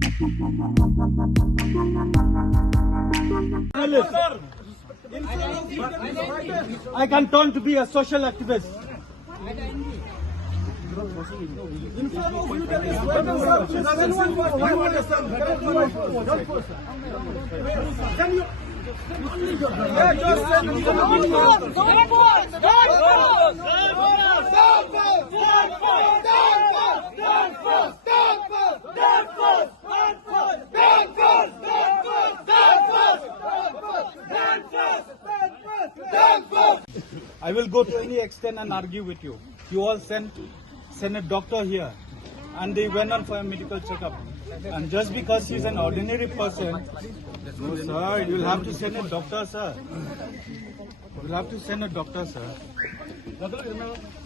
I can turn to be a social activist. I will go to any extent and argue with you. You all send a doctor here and they went on for a medical checkup. And just because he's an ordinary person, no sir, you'll have to send a doctor, sir. You'll have to send a doctor, sir.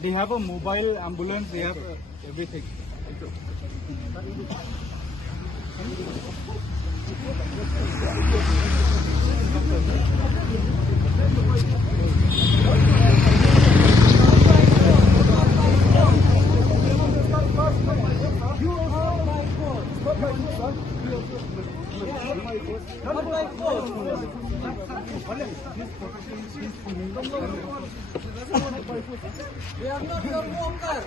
They have a mobile ambulance, they have everything. We are not your worker.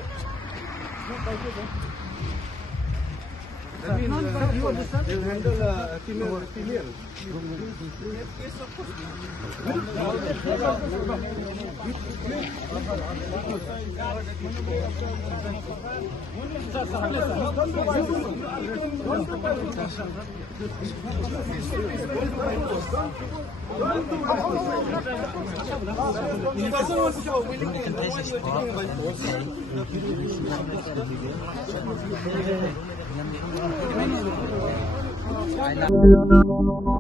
That means you understand? They'll handle female. Yes, of course. I love